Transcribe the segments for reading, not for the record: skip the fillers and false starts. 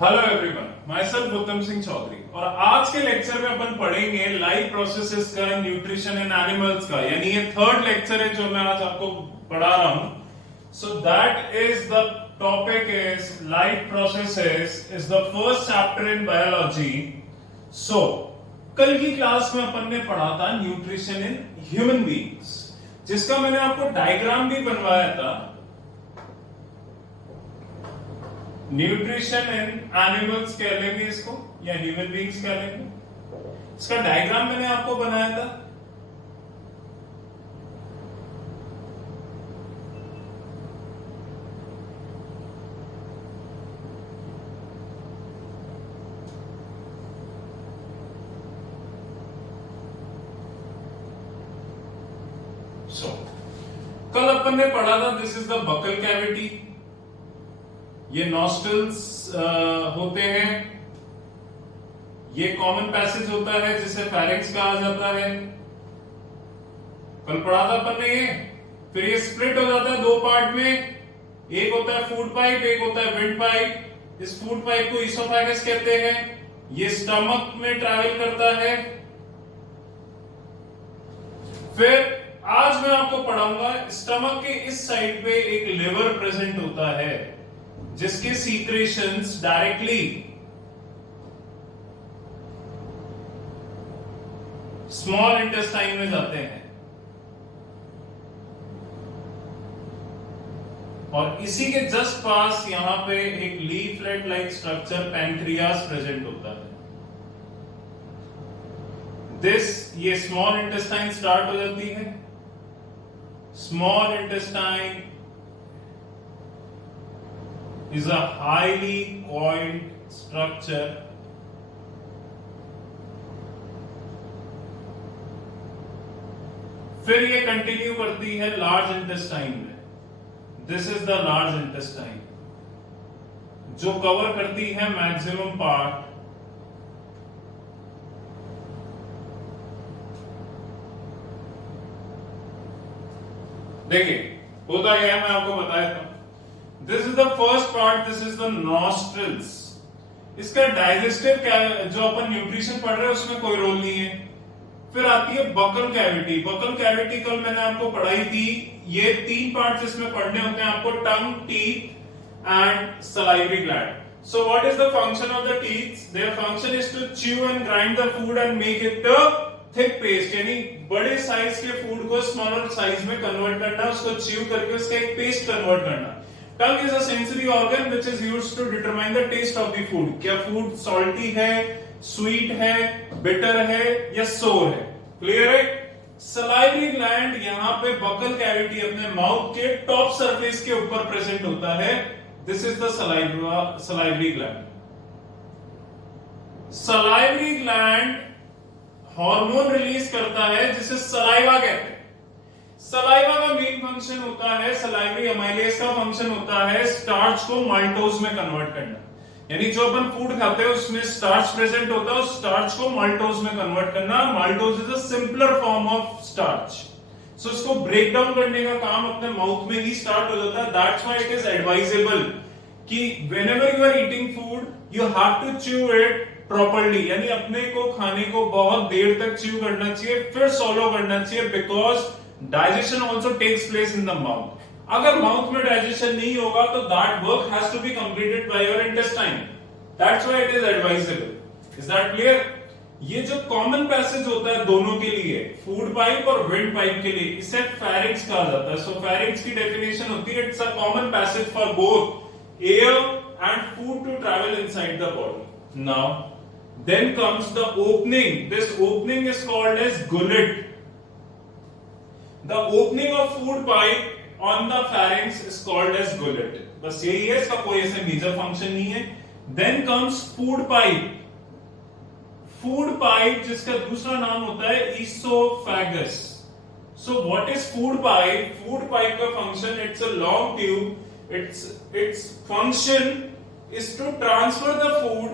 Hello everyone, my self उत्तम सिंह चौधरी और आज के लेक्चर में अपन पढ़ेंगे लाइफ प्रोसेसेस का न्यूट्रिशन इन एनिमल्स का, यानी ये थर्ड लेक्चर है जो मैं आज आपको पढ़ा रहा हूं। So that is the topic is life processes is the first chapter in biology. So कल की क्लास में अपन ने पढ़ा था न्यूट्रिशन इन ह्यूमन बीइंग्स, जिसका मैंने आपको डायग्राम भी बनवाया था। न्यूट्रिशन इन एनिमल्स कह लेंगे इसको या ह्यूमन बीइंग्स कह लेंगे। इसका डायग्राम मैंने आपको बनाया था। कल अपन ने पढ़ा था this is the buccal cavity. ये नॉस्ट्रल्स होते हैं, ये कॉमन पैसेज होता है जिसे फेरिंक्स कहा जाता है। कल पढ़ा था अपन ने ये। फिर ये स्प्लिट हो जाता है दो पार्ट में, एक होता है फूड पाइप, एक होता है विंड पाइप। इस फूड पाइप को ईसोफेगस कहते हैं। ये स्टमक में ट्रैवल करता है। फिर आज मैं आपको पढ़ाऊंगा स्टमक के इस साइड पे एक लिवर प्रेजेंट होता है जिसके सीक्रेशंस डायरेक्टली स्मॉल इंटेस्टाइन में जाते हैं और इसी के जस्ट पास यहां पे एक leaflet like structure pancreas present होता है। ये स्मॉल इंटेस्टाइन स्टार्ट हो जाती है। Small intestine is a highly coiled structure फिर ये कंटिन्यू करती है लार्ज इंटेस्टाइन में। This is the large intestine जो कवर करती है मैक्सिमम पार्ट। देखिए होता क्या है, मैं आपको बताया था। This is the first part, this is the nostrils। इसका डाइजेस्टिव जो अपन न्यूट्रिशन पढ़ रहे हैं उसमें कोई रोल नहीं है। फिर आती है बकल कैविटी। बकल कैविटी कल मैंने आपको पढ़ाई थी। ये तीन पार्ट्स इसमें पढ़ने होते हैं आपको, tongue, teeth and salivary gland. So what is the function of the teeth? Their function is to chew and grind the food and make it thick paste, यानी बड़े साइज के फूड को स्मॉलर साइज में convert करना, उसको chew करके उसका एक पेस्ट कन्वर्ट करना। Tongue is a sensory organ which is used to determine the taste of the food। क्या फूड सॉल्टी है, स्वीट है, बिटर है या सोर है? क्लियर है? सलाइवरी ग्लैंड यहाँ पे बकल कैविटी अपने माउथ के टॉप सरफेस के ऊपर प्रेजेंट होता है। This is the salivary gland. Salivary gland hormone release करता है जिसे सलाइवा कहते हैं। सलाइवा का मेन फंक्शन होता है, सलाइवरी अमाइलेज का फंक्शन होता है स्टार्च को माल्टोज में कन्वर्ट करना। यानी जो अपन फूड खाते हैं उसमें स्टार्च प्रेजेंट होता है, उस स्टार्च को माल्टोज में कन्वर्ट करना। Maltose is a simpler form of starch. So इसको ब्रेक डाउन करने का काम अपने माउथ में ही स्टार्ट हो जाता है। That's why it is advisable कि whenever you are eating food you have to chew it properly, यानी अपने को खाने को बहुत देर तक च्यू करना चाहिए, फिर सॉलो करना चाहिए, because digestion also takes place in the mouth. अगर माउथ में डाइजेशन नहीं होगा तो that work has to be completed by your intestine. That's why it is advisable. Is that clear? ये जो कॉमन पैसेज होता है दोनों के लिए, फूड पाइप और विंड पाइप के लिए, इसे फेरिंक्स कहा जाता है। सो फेरिंक्स की डेफिनेशन होती है it's a common passage for both air and food to travel inside the body. Now then comes the opening. This opening is called as gullet. The opening of food pipe on the pharynx is called as gullet। बस यही है, इसका कोई ऐसे major function नहीं है। Then comes food pipe। Food pipe जिसका दूसरा नाम होता है esophagus। So what is food pipe? Food pipe का function, it's a long tube। Its function is to transfer the food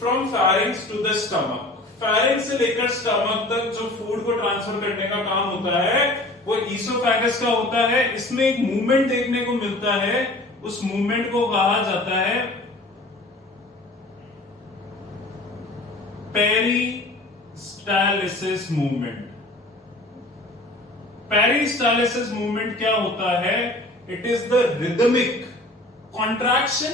from pharynx to the stomach। pharynx से लेकर stomach तक जो food को ट्रांसफर करने का काम होता है वो ईसोफेगस का होता है। इसमें एक मूवमेंट देखने को मिलता है, उस मूवमेंट को कहा जाता है पेरिस्टालिसिस मूवमेंट। पेरिस्टालिसिस मूवमेंट क्या होता है? It is the rhythmic contraction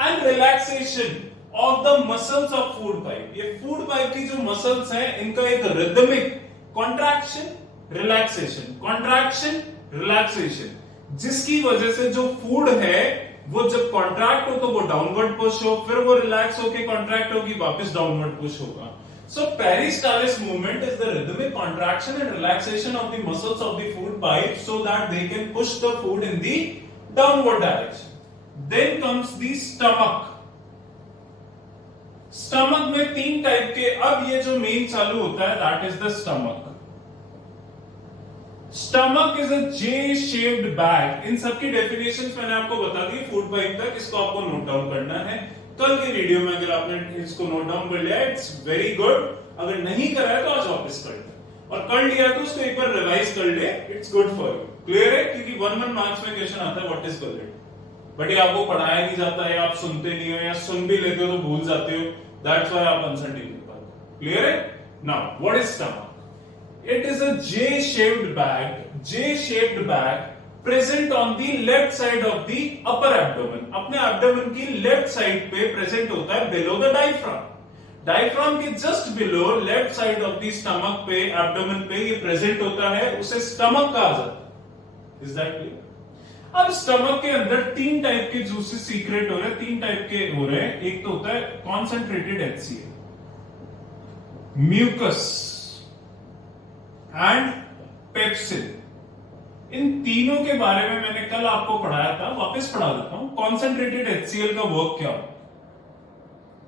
and relaxation of the muscles of food pipe. ये फूड पाइप की जो मसल्स हैं इनका एक rhythmic contraction relaxation, contraction relaxation, जिसकी वजह से जो फूड है वो जब कॉन्ट्रैक्ट हो तो वो डाउनवर्ड पुश हो, फिर वो रिलैक्स होके कॉन्ट्रैक्ट होगी, वापस डाउनवर्ड पुश होगा। So peristalsis movement is the rhythmic contraction and relaxation of the muscles of the food pipe so that they can push the food in the downward direction. Then comes the stomach. Stomach में 3 type के, अब ये जो main चालू होता है that is the stomach. Stomach is a J-shaped bag. इन सबकी definitions मैंने आपको बता दी फूड पाइप तक, इसको आपको नोट डाउन करना है। कल के वीडियो में अगर आपने इसको नोट डाउन कर लिया इट्स वेरी गुड, अगर नहीं करा है तो आज वापस कर ले, और कर लिया तो उसको एक बार रिवाइज कर ले, it's good for you. Clear है? क्योंकि 1 मार्क्स में क्वेश्चन आता है व्हाट इज गॉलेट, बट ये आपको पढ़ाया नहीं जाता है, आप सुनते नहीं हो या सुन भी लेते हो तो भूल जाते हो, दैट्स व्हाई आप आंसर नहीं लिख पाते। क्लियर है? Now what is stomach? It is a J-shaped bag present on the left side of the upper abdomen. अपने एब्डोमेन की लेफ्ट साइड पे प्रेजेंट होता है बिलो द डायफ्राम। डायफ्राम के just below left side of the stomach पे, abdomen पे ये present होता है, उसे स्टमक कहा जाता है। Is that clear? अब स्टमक के अंदर 3 टाइप के जूसेस सीक्रेट हो रहे हैं, 3 टाइप के हो रहे हैं। एक तो होता है concentrated HCl, mucus and pepsin. इन तीनों के बारे में मैंने कल आपको पढ़ाया था, वापस पढ़ा देता हूं। कॉन्सेंट्रेटेड HCl का वर्क क्या होता है?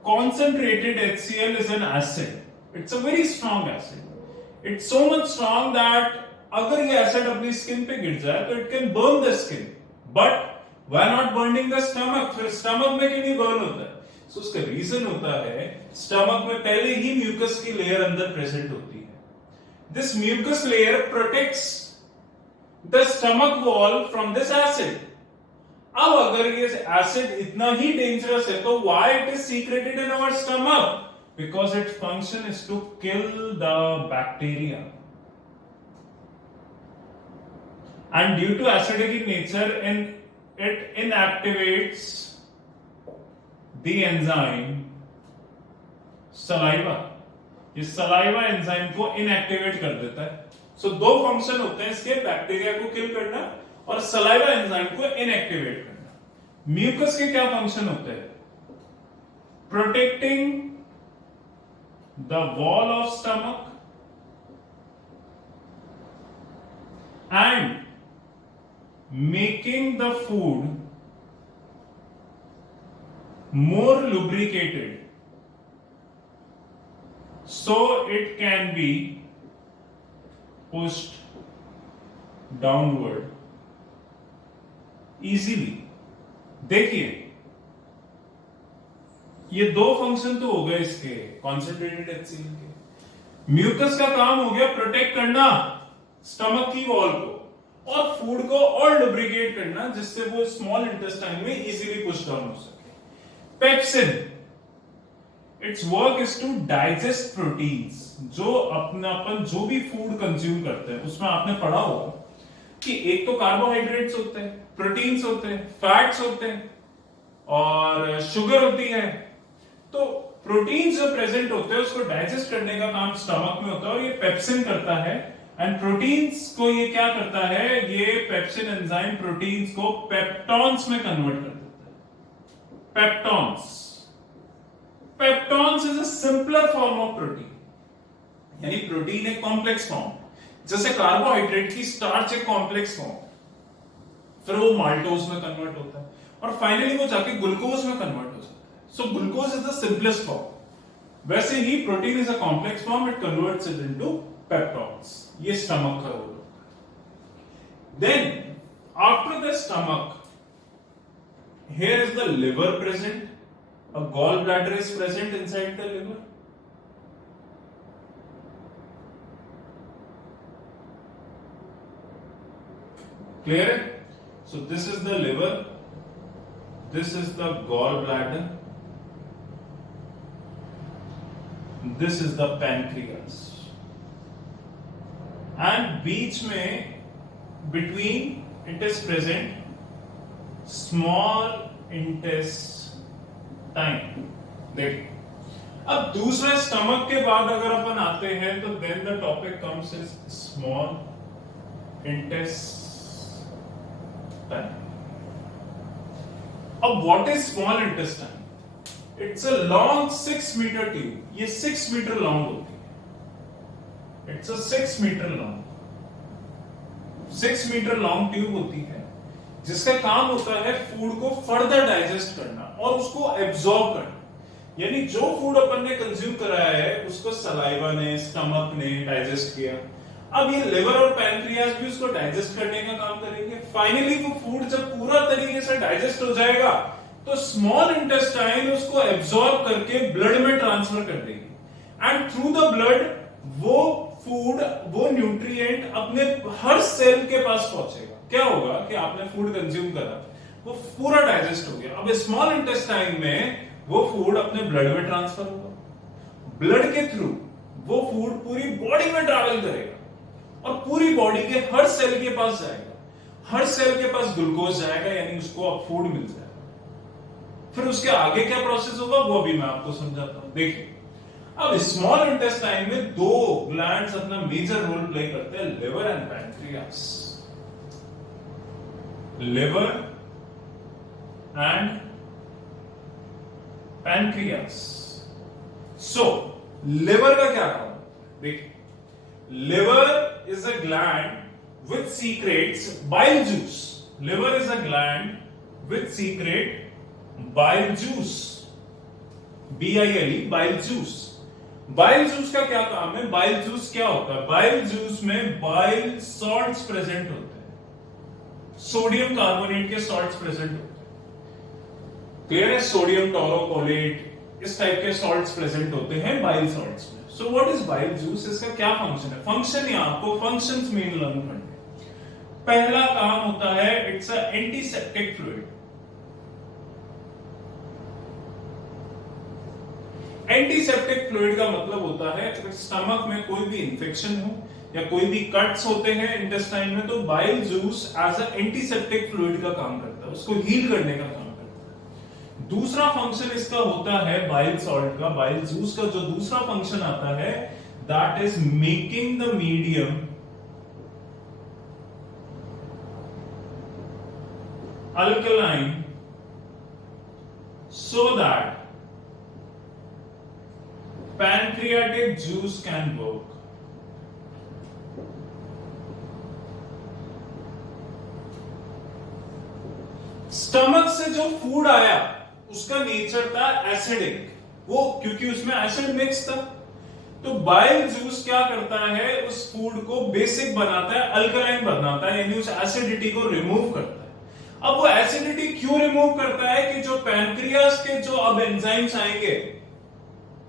Concentrated HCl is an acid, it's a very strong acid, it's so much strong that अगर ये एसिड अपनी स्किन पे गिर जाए तो it can burn the skin, but why not burning the stomach? फिर स्टमक में क्यों नहीं बर्न होता है? सो उसका रीजन होता है स्टमक में पहले ही म्यूकस की लेयर अंदर प्रेजेंट होती है। This mucus layer protects the stomach wall from this acid. अब अगर ये एसिड इतना ही डेंजरस है तो why it is secreted in our stomach? Because its function is to kill the bacteria. And due to acidic nature, it inactivates the enzyme saliva. ये saliva enzyme को inactivate कर देता है। सो 2 फंक्शन होते हैं इसके, बैक्टीरिया को किल करना और सलाइवा एंजाइम को इनएक्टिवेट करना। म्यूकस के क्या फंक्शन होते हैं? Protecting the wall of stomach and making the food more lubricated so it can be pushed downward easily. देखिए ये 2 फंक्शन तो हो गए इसके कॉन्सेंट्रेटेड HCl के। म्यूकस का काम हो गया प्रोटेक्ट करना स्टमक की वॉल को और फूड को और लुब्रिकेट करना जिससे वो स्मॉल इंटेस्टाइन में इजीली पुश डाउन हो सके। Pepsin, it's work is to digest proteins. जो अपन जो भी फूड कंज्यूम करते हैं उसमें आपने पढ़ा होगा कि एक तो कार्बोहाइड्रेट्स होते हैं, प्रोटीन्स होते हैं, फैट्स होते हैं और शुगर होती है। तो प्रोटीन्स जो प्रेजेंट होते हैं उसको डाइजेस्ट करने का काम स्टमक में होता है और ये पेप्सिन करता है। एंड प्रोटीन्स को ये क्या करता है? ये पेप्सिन एंजाइम प्रोटीन्स को पेप्टॉन्स में कन्वर्ट कर देता है। Peptones, peptones is a simpler form of protein, यानी प्रोटीन एक कॉम्प्लेक्स फॉर्म, जैसे कार्बोहाइड्रेट की स्टार्च एक कॉम्प्लेक्स फॉर्म, फिर वो माल्टोज में कन्वर्ट होता है और फाइनली वो जाके ग्लूकोज में कन्वर्ट हो जाता है। So glucose is the simplest form. वैसे ही protein is a complex form, it converts it into peptones. ये स्टमक का रोल होता है। Then after the stomach here is the liver present, a gallbladder is present inside the liver. Clear? So this is the liver, this is the gallbladder, this is the pancreas, and बीच में between it is present small intestine. देखिए, अब दूसरा stomach के बाद अगर अपन आते हैं तो then the topic comes is small intestine. अब what is small intestine? It's a long 6 metre tube, ये 6 मीटर लॉन्ग होती है। It's a 6 metre long, 6 metre long tube होती है जिसका काम होता है फूड को फर्दर डाइजेस्ट करना और उसको एब्जॉर्ब करना। यानी जो फूड अपन ने कंज्यूम कराया है उसको सलाइवा ने, स्टमक ने डाइजेस्ट किया। अब ये लिवर और पैनक्रियास भी उसको डाइजेस्ट करने का काम करेंगे। फाइनली वो फूड जब पूरा तरीके से डाइजेस्ट हो जाएगा तो स्मॉल इंटेस्टाइन उसको एब्जॉर्ब करके ब्लड में ट्रांसफर कर देगी, एंड थ्रू द ब्लड वो फूड, वो न्यूट्रिएंट अपने हर सेल के पास पहुंचेगा। क्या होगा कि आपने फूड कंज्यूम करा, वो पूरा डाइजेस्ट हो गया। अब स्मॉल इंटेस्टाइन में वो फूड अपने ब्लड में ट्रांसफर होगा, ब्लड के थ्रू वो फूड पूरी बॉडी में ट्रैवल करेगा और पूरी बॉडी के हर सेल के पास जाएगा, हर सेल के पास ग्लूकोज जाएगा, यानी उसको अब फूड मिल जाएगा। फिर उसके आगे क्या प्रोसेस होगा वो भी मैं आपको समझाता हूं। देखिए, अब स्मॉल इंटेस्टाइन में दो ग्लैंड्स अपना मेजर रोल प्ले करते हैं, liver and pancreas. Liver and pancreas. So liver का क्या काम? देखिए, liver is a gland which secrets bile juice. Liver is a gland which secret bile juice, BILE, bile juice. Bile juice का क्या काम है? बाइल जूस क्या होता है? बाइल जूस में बाइल सॉल्ट्स प्रेजेंट होते हैं, सोडियम कार्बोनेट के सॉल्ट्स प्रेजेंट होते हैं। क्लियर है? सोडियम टोरोकोलेट, इस टाइप के सॉल्ट्स प्रेजेंट होते हैं बाइल सॉल्ट्स में। सो व्हाट इज बाइल जूस? इसका क्या फंक्शन है? फंक्शन या आपको फंक्शंस मेन लर्न करने। पहला काम होता है, it's a antiseptic fluid. Antiseptic fluid का मतलब होता है अगर स्टमक में कोई भी इंफेक्शन हो या कोई भी कट्स होते हैं इंटेस्टाइन में, तो bile juice as a antiseptic fluid का काम करता है, उसको हील करने का काम करता है। दूसरा फंक्शन इसका होता है बाइल सॉल्ट का, बाइल जूस का जो दूसरा फंक्शन आता है, that is making the medium alkaline so that pancreatic juice can work. Stomach से जो फूड आया उसका नेचर था एसिडिक, वो क्योंकि उसमें एसिड मिक्स था, तो बाइल जूस क्या करता है, उस फूड को बेसिक बनाता है, अल्कलाइन बनाता है, यानी उस एसिडिटी को रिमूव करता है। अब वो एसिडिटी क्यों रिमूव करता है कि जो पैनक्रियास के जो अब एंजाइम्स आएंगे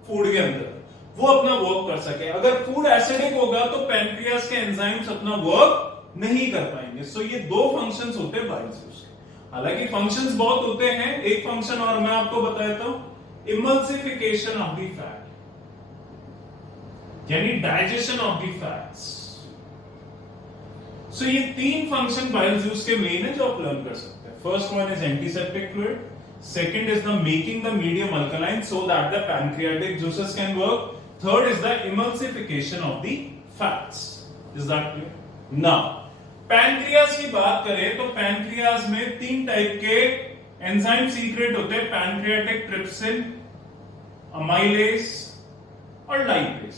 फूड के अंदर, वो अपना वर्क कर सके। अगर फूड एसिडिक होगा तो पैनक्रियास के एंजाइम्स अपना वर्क नहीं कर पाएंगे। सो ये दो फंक्शंस होते हैं बाइल जूस के। हालांकि फंक्शंस बहुत होते हैं, एक फंक्शन और मैं आपको बता देता हूं, इमल्सिफिकेशन ऑफ द फैट, यानी डाइजेशन ऑफ द फैट्स। सो ये तीन फंक्शन बाइल जूस के मेन है जो आप लर्न कर सकते हैं। First one is antiseptic fluid, second is the making the medium alkaline so that the pancreatic juices can work, third is the emulsification of the fats. Is that clear? Now pancreas की बात करें तो pancreas में तीन type के enzyme secret होते हैं, pancreatic trypsin, amylase और लाइपेज।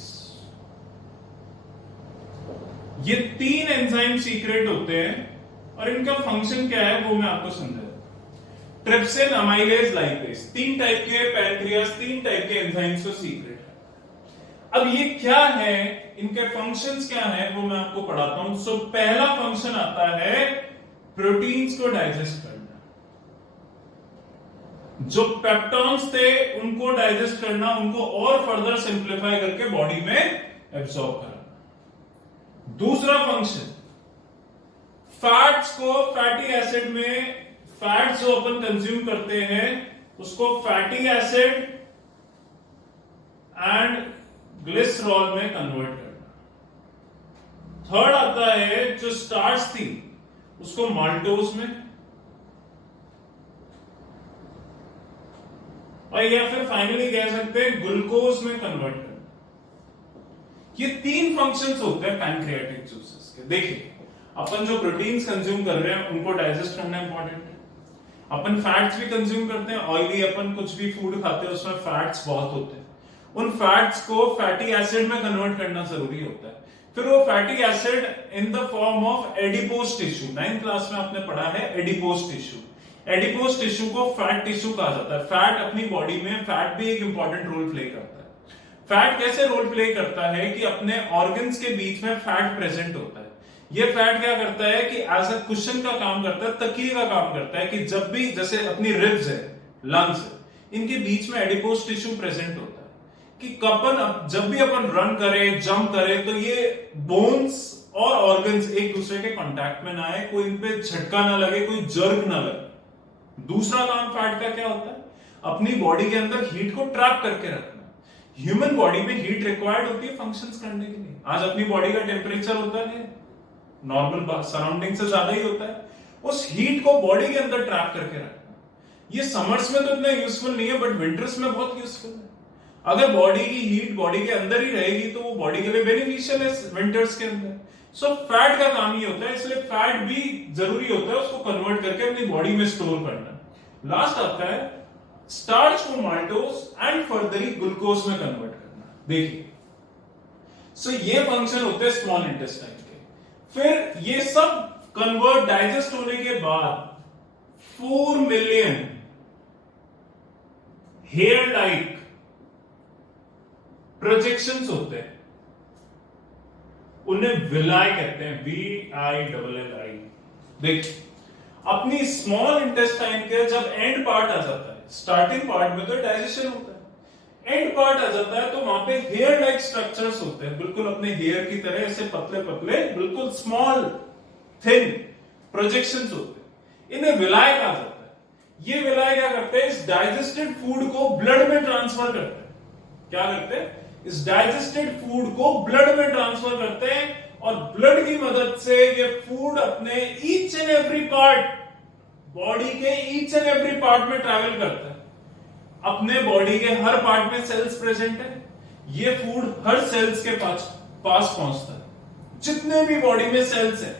ये तीन एंजाइम सीक्रेट होते हैं और इनका फंक्शन क्या है वो मैं आपको समझा। ट्रिप्सिन, अमाइलेज, लाइपेज, तीन टाइप के पैनक्रियास, तीन टाइप के एंजाइम्स को सीक्रेट है। अब ये क्या है, इनके फंक्शंस क्या हैं वो मैं आपको पढ़ाता हूं। सो पहला फंक्शन आता है प्रोटीन्स को डाइजेस्ट करना, जो पेप्टॉन्स थे उनको डाइजेस्ट करना, उनको और फर्दर सिंप्लीफाई करके बॉडी में एब्सॉर्ब करना। दूसरा फंक्शन फैट्स को फैटी एसिड में, फैट्स जो अपन कंज्यूम करते हैं उसको फैटी एसिड एंड ग्लिसरॉल में कन्वर्ट करना। थर्ड आता है जो स्टार्च थी उसको माल्टोज में, और या फिर फाइनली कह सकते हैं ग्लूकोज में कन्वर्ट करना। ये तीन फंक्शंस होते हैं पैनक्रियाटिक जूसेस के। देखिए, अपन जो प्रोटीन्स कंज्यूम कर रहे हैं उनको डाइजेस्ट करना इंपॉर्टेंट है। अपन फैट्स भी कंज्यूम करते हैं, ऑयली अपन कुछ भी फूड खाते हैं उसमें फैट्स बहुत होते हैं। उन फैट्स को फैटी एसिड में कन्वर्ट करना जरूरी होता है। फिर वो fatty acid in the form of adipose tissue, 9th class में आपने पढ़ा है एडिपोज टिश्यू। एडिपोज टिश्यू को फैट टिश्यू कहा जाता है। फैट अपनी बॉडी में, फैट भी एक इंपॉर्टेंट रोल प्ले करता है। फैट कैसे रोल प्ले करता है कि अपने ऑर्गन्स के बीच में फैट प्रेजेंट होता है। ये फैट क्या करता है कि एज अ कुशन का काम करता है, तकिए का काम करता है कि जब भी, जैसे अपनी रिब्स है, लंग्स है, इनके बीच में एडिपोज टिश्यू प्रेजेंट होता है कि जब भी अपन रन करें, जंप करें, तो ये बोन्स और ऑर्गन्स एक दूसरे के कांटेक्ट में ना आए, कोई इन पे झटका ना लगे, कोई जर्क ना लगे। दूसरा काम फैट का क्या होता है? अपनी बॉडी के अंदर हीट को ट्रैप करके रखना। ह्यूमन बॉडी में हीट रिक्वायर्ड होती है फंक्शंस करने के लिए। आज अपनी बॉडी का टेम्परेचर होता है नॉर्मल सराउंडिंग से ज्यादा ही होता है। उस हीट को बॉडी के अंदर ट्रैप करके रखना, ये समर्स में तो इतना यूजफुल नहीं है, बट विंटर्स में बहुत यूजफुल है। अगर बॉडी की हीट बॉडी के अंदर ही रहेगी तो वो बॉडी के लिए बेनिफिशियल है विंटर्स के अंदर। सो फैट का काम ही होता है, इसलिए फैट भी जरूरी होता है उसको कन्वर्ट करके अपनी बॉडी में स्टोर करना। लास्ट आता है स्टार्च को माल्टोज एंड फर्दरली ग्लूकोज में कन्वर्ट करना। देखिए, सो ये फंक्शन होते हैं स्मॉल इंटेस्टाइन के। फिर ये सब कन्वर्ट डाइजेस्ट होने के बाद 4 मिलियन हेयर लाइक प्रोजेक्शंस होते हैं, उन्हें विलाई कहते हैं, VILLI। देखिए, अपनी स्मॉल इंटेस्टाइन के जब एंड पार्ट आ जाता है, स्टार्टिंग पार्ट में तो डाइजेशन होता है, एंड पार्ट आ जाता है तो वहां पे हेयर लाइक स्ट्रक्चर्स होते हैं, बिल्कुल अपने हेयर की तरह ऐसे पतले पतले, बिल्कुल स्मॉल थिन प्रोजेक्शंस होते हैं, इन्हें विलाई कहा जाता है। ये विलाई क्या करते हैं? इस डाइजेस्टेड फूड को ब्लड में ट्रांसफर करते हैं। क्या करते हैं? इस डाइजेस्टेड फूड को ब्लड में ट्रांसफर करते हैं, और ब्लड की मदद से ये फूड अपने each and every part, body के ईच एंड एवरी पार्ट में ट्रैवल करता है। अपने बॉडी के हर पार्ट में सेल्स प्रेजेंट है, ये फूड हर सेल्स के पास पहुंचता है। जितने भी बॉडी में सेल्स हैं,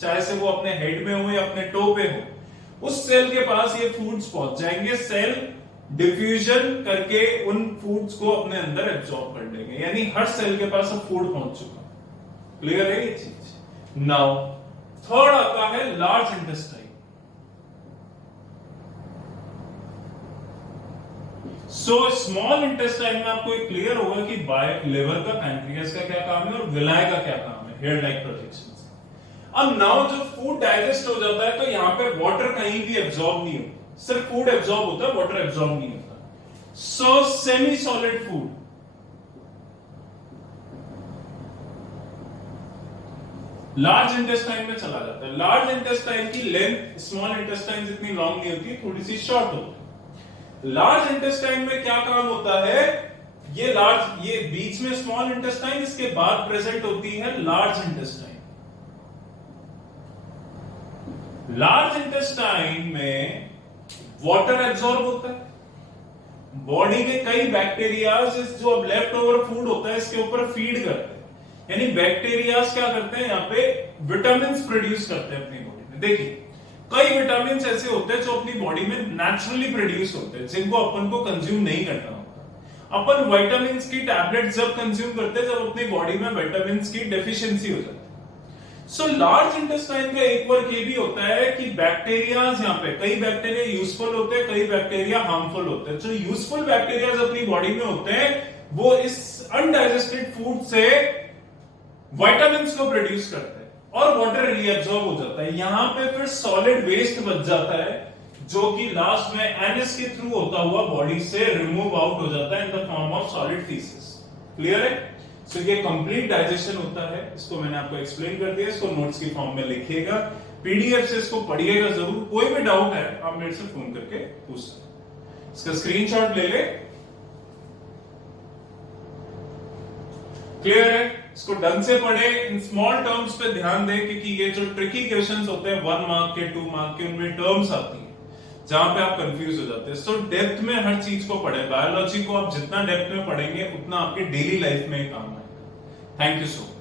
चाहे से वो अपने हेड में हो या अपने टो पे हो, उस सेल के पास ये फूड्स पहुंच जाएंगे। सेल डिफ्यूजन करके उन फूड्स को अपने अंदर एब्जॉर्ब कर लेंगे, यानी हर सेल के पास अब फूड पहुंच चुका। क्लियर है ये चीज? नाउ थर्ड आता है large intestine. So small intestine में आपको एक क्लियर होगा कि लिवर का, पैनक्रियास का क्या काम है और विलाई का क्या काम है, हेयर लाइक प्रोजेक्शन से। अब नाउ जब फूड डाइजेस्ट हो जाता है तो यहां पे वाटर कहीं भी एब्जॉर्ब नहीं होता, सिर्फ फूड एब्जॉर्ब होता है, वाटर एब्जॉर्ब नहीं होता। So semi solid food large intestine में चला जाता है। लार्ज इंटेस्टाइन की लेंथ स्मॉल इंटेस्टाइन जितनी लॉन्ग नहीं होती, थोड़ी सी शॉर्ट होती है। लार्ज इंटेस्टाइन में क्या काम होता है? ये बीच में स्मॉल इंटेस्टाइन, इसके बाद प्रेजेंट होती है लार्ज इंटेस्टाइन। लार्ज इंटेस्टाइन में वाटर एब्जॉर्ब होता है, बॉडी के कई बैक्टीरियाज जो अब लेफ्ट ओवर फूड होता है इसके ऊपर फीड करते हैं। यानी बैक्टीरियाज क्या करते हैं? यहाँ पे विटामिन प्रोड्यूस करते हैं अपनी बॉडी में। देखिए, कई विटामिन ऐसे होते हैं जो अपनी बॉडी में नेचुरली प्रोड्यूस होते हैं, जिनको अपन को कंज्यूम नहीं करना होता। अपन विटामिन की टैबलेट जब कंज्यूम करते हैं जब अपनी बॉडी में विटामिन की डेफिशिएंसी हो जाती है। सो लार्ज इंटेस्टाइन का एक वर्क ये भी होता है कि बैक्टीरियाज, यहाँ पे कई बैक्टीरिया यूजफुल होते हैं, कई बैक्टीरिया हार्मफुल होते हैं। जो यूजफुल बैक्टीरिया अपनी बॉडी में होते हैं वो इस अनडाइजेस्टेड फूड से विटामिन को प्रोड्यूस करते हैं और वाटर रीअब्सॉर्ब हो जाता है। यहां पे फिर सॉलिड वेस्ट बच जाता है जो कि लास्ट में एनएस के थ्रू होता हुआ बॉडी से रिमूव आउट हो जाता है in the form of solid faeces. Clear है? सो ये कंप्लीट डाइजेशन होता है, इसको मैंने आपको एक्सप्लेन कर दिया। इसको नोट्स की फॉर्म में लिखिएगा, पीडीएफ से इसको पढ़िएगा जरूर। कोई भी डाउट है आप मेरे से फोन करके पूछ सकते हैं। इसका स्क्रीनशॉट ले ले क्लियर है? इसको ढंग से पढ़े, इन स्मॉल टर्म्स पे ध्यान दें, क्योंकि ये जो ट्रिकी क्वेश्चंस होते हैं 1 मार्क के 2 मार्क के, उनमें टर्म्स आती हैं जहां पे आप कंफ्यूज हो जाते हैं। सो डेप्थ में हर चीज को पढ़े। बायोलॉजी को आप जितना डेप्थ में पढ़ेंगे उतना आपके डेली लाइफ में काम आएगा। Thank you so much.